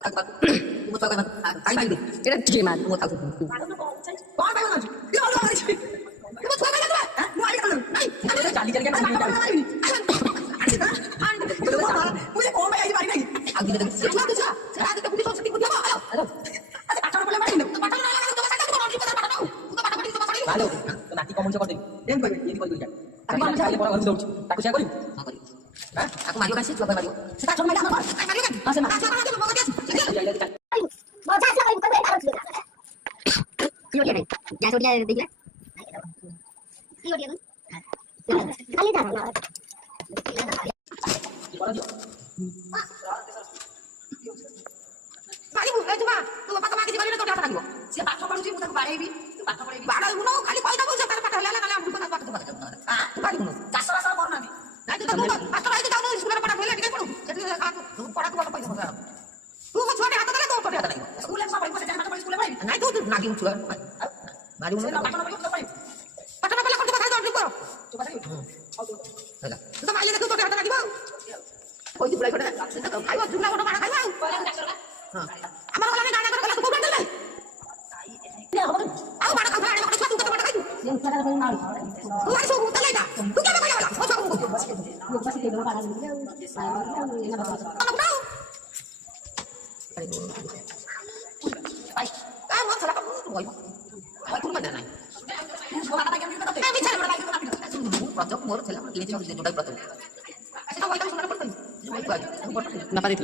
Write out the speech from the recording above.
এটা কি মান ভালো নাকি কমন করে দিবি দেন কই এই কই কই আমি খালি বড় গন্ধ দৌড়ছি তাকে শেয়ার করি হ্যাঁ aku মারিও কাছে চুয়া মারিও সেটা চল মারি আমার মারিও কেন আছে মা Mau saya siapa bukan taruh juga. Kilo dia nih. Yang sudah dia. Kilo dia kan. Kali dah. kali bu coba tuh bapak kemaki di balik itu dapat lagi siapa coba lu sih mudah bare bi bapak bare bi bare uno kali kau tahu siapa dapat lele kali aku dapat coba ah kali uno kasar asal corona nih nah itu tahu pastor itu tahu sekolah pada lele di kan jadi aku pada tuh apa itu tuh mau coba hata tuh pada hata lagi sekolah sama ibu saya macam sekolah lain nah itu tuh lagi coba bare uno apa apa apa coba kali tuh coba saya itu mah itu tuh hata lagi bang oh itu mulai pada ayo jumlah orang mana ayo আমার ওখানে গানা করে তুই বলতে নাই আও বাড়া কথা আরে কথা তুই কথা বলতে কাইছু তুই আর সব উঠতে লাইটা তুই কেন কইলা ও সব আই আই মত সালা তুই কই কই তুমি না নাই তুই সব কথা কেন কথা আমি চাই বড় ভাই কথা প্রজেক্ট মোর ছেলে লিখে দিতে দুটাই প্রজেক্ট আচ্ছা ওই কথা শুনতে পারতেন না পারি